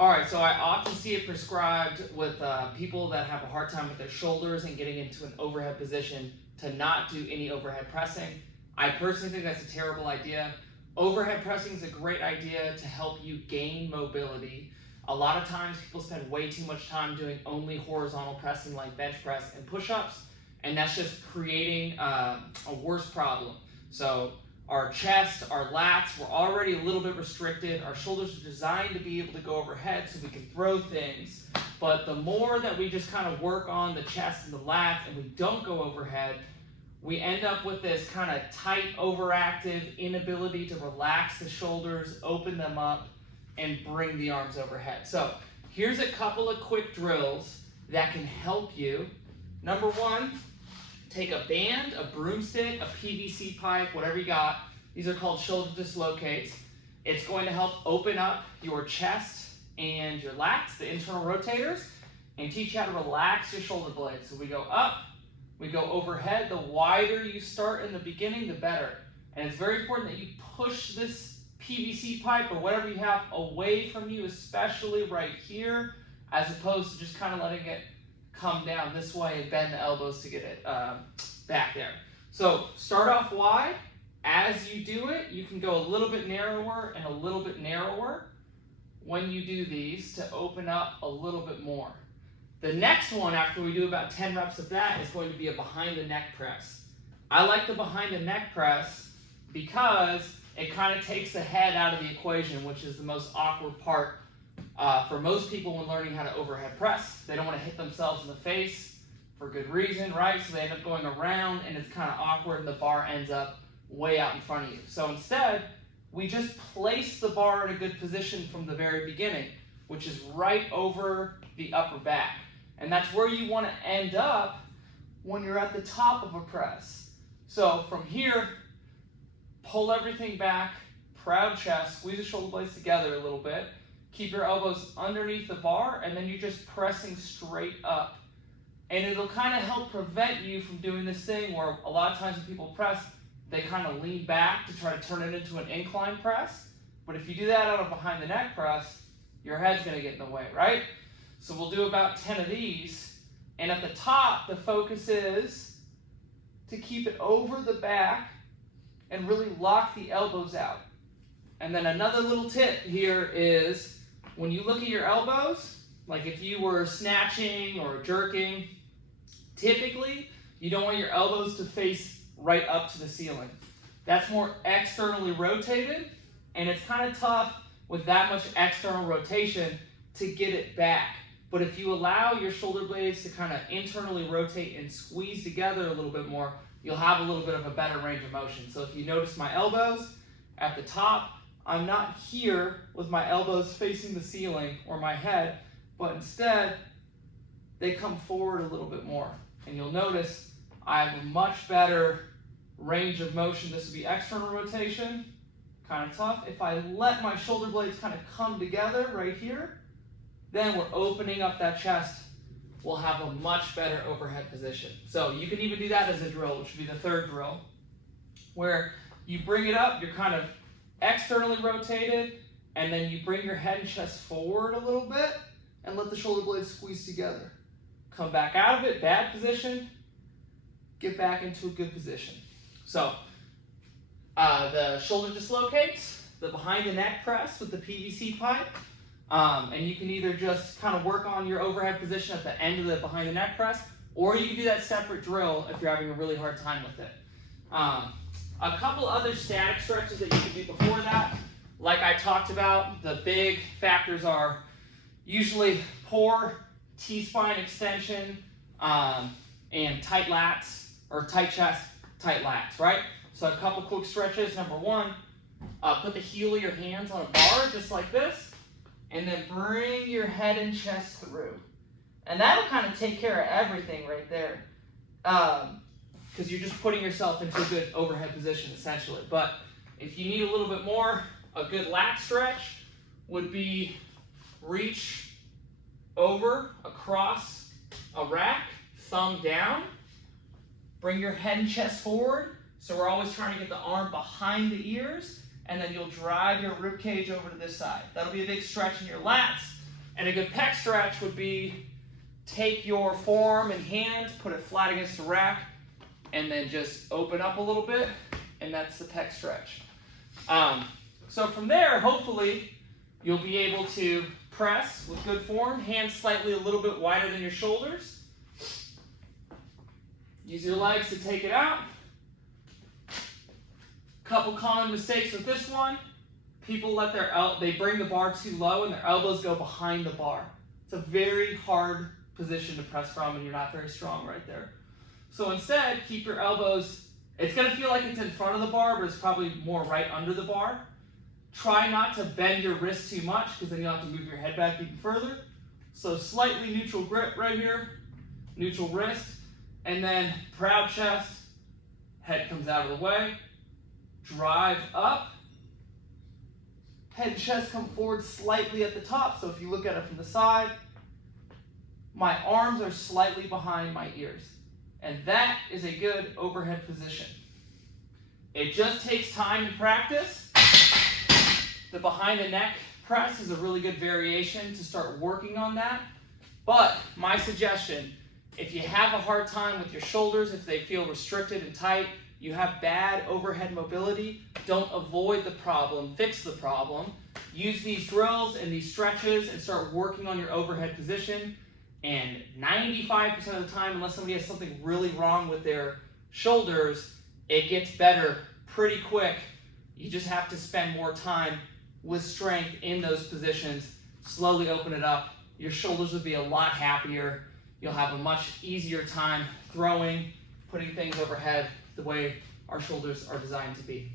All right, so I often see it prescribed with people that have a hard time with their shoulders and getting into an overhead position to not do any overhead pressing. I personally think that's a terrible idea. Overhead pressing is a great idea to help you gain mobility. A lot of times people spend way too much time doing only horizontal pressing like bench press and push-ups, and that's just creating a worse problem. So our chest, our lats, we're already a little bit restricted. Our shoulders are designed to be able to go overhead so we can throw things. But the more that we just kind of work on the chest and the lats and we don't go overhead, we end up with this kind of tight, overactive inability to relax the shoulders, open them up, and bring the arms overhead. So here's a couple of quick drills that can help you. Number one, take a band, a broomstick, a PVC pipe, whatever you got. These are called shoulder dislocates. It's going to help open up your chest and your lats, the internal rotators, and teach you how to relax your shoulder blades. So we go up, we go overhead. The wider you start in the beginning, the better. And it's very important that you push this PVC pipe or whatever you have away from you, especially right here, as opposed to just kind of letting it come down this way and bend the elbows to get it back there. So start off wide. As you do it, you can go a little bit narrower and a little bit narrower when you do these to open up a little bit more. The next one, after we do about 10 reps of that, is going to be a behind the neck press. I like the behind the neck press because it kind of takes the head out of the equation, which is the most awkward part for most people when learning how to overhead press. They don't want to hit themselves in the face for good reason, right? So they end up going around and it's kind of awkward and the bar ends up way out in front of you. So instead, we just place the bar in a good position from the very beginning, which is right over the upper back. And that's where you want to end up when you're at the top of a press. So from here, pull everything back, proud chest, squeeze the shoulder blades together a little bit, keep your elbows underneath the bar, and then you're just pressing straight up. And it'll kind of help prevent you from doing this thing where a lot of times when people press, they kind of lean back to try to turn it into an incline press. But if you do that on a behind the neck press, your head's going to get in the way, right? So we'll do about 10 of these. And at the top, the focus is to keep it over the back and really lock the elbows out. And then another little tip here is when you look at your elbows, like if you were snatching or jerking, typically you don't want your elbows to face right up to the ceiling. That's more externally rotated, and it's kind of tough with that much external rotation to get it back. But if you allow your shoulder blades to kind of internally rotate and squeeze together a little bit more, you'll have a little bit of a better range of motion. So if you notice my elbows at the top, I'm not here with my elbows facing the ceiling or my head, but instead they come forward a little bit more. And you'll notice I have a much better range of motion. This would be external rotation, kind of tough. If I let my shoulder blades kind of come together right here, then we're opening up that chest. We'll have a much better overhead position. So you can even do that as a drill, which would be the third drill, where you bring it up, you're kind of externally rotated, and then you bring your head and chest forward a little bit and let the shoulder blades squeeze together. Come back out of it, bad position, get back into a good position. So the shoulder dislocates, the behind the neck press with the PVC pipe, and you can either just kind of work on your overhead position at the end of the behind the neck press, or you can do that separate drill if you're having a really hard time with it. A couple other static stretches that you can do before that, like I talked about, the big factors are usually poor T-spine extension and tight lats, or tight chest, tight lats, right? So a couple quick stretches. Number one, put the heel of your hands on a bar just like this, and then bring your head and chest through. And that'll kind of take care of everything right there. Because you're just putting yourself into a good overhead position essentially. But if you need a little bit more, a good lat stretch would be reach over across a rack, thumb down, bring your head and chest forward. So we're always trying to get the arm behind the ears, and then you'll drive your rib cage over to this side. That'll be a big stretch in your lats. And a good pec stretch would be take your forearm and hand, put it flat against the rack, and then just open up a little bit, and that's the pec stretch. So from there, hopefully, you'll be able to press with good form, hands slightly a little bit wider than your shoulders. Use your legs to take it out. Couple common mistakes with this one. People let they bring the bar too low and their elbows go behind the bar. It's a very hard position to press from and you're not very strong right there. So instead, keep your elbows, it's gonna feel like it's in front of the bar, but it's probably more right under the bar. Try not to bend your wrist too much because then you'll have to move your head back even further. So slightly neutral grip right here, neutral wrist, and then proud chest, head comes out of the way, drive up, head and chest come forward slightly at the top. So if you look at it from the side, my arms are slightly behind my ears. And that is a good overhead position. It just takes time and practice. The behind the neck press is a really good variation to start working on that. But my suggestion, if you have a hard time with your shoulders, if they feel restricted and tight, you have bad overhead mobility, don't avoid the problem, fix the problem. Use these drills and these stretches and start working on your overhead position. And 95% of the time, unless somebody has something really wrong with their shoulders, it gets better pretty quick. You just have to spend more time with strength in those positions. Slowly open it up. Your shoulders will be a lot happier. You'll have a much easier time throwing, putting things overhead the way our shoulders are designed to be.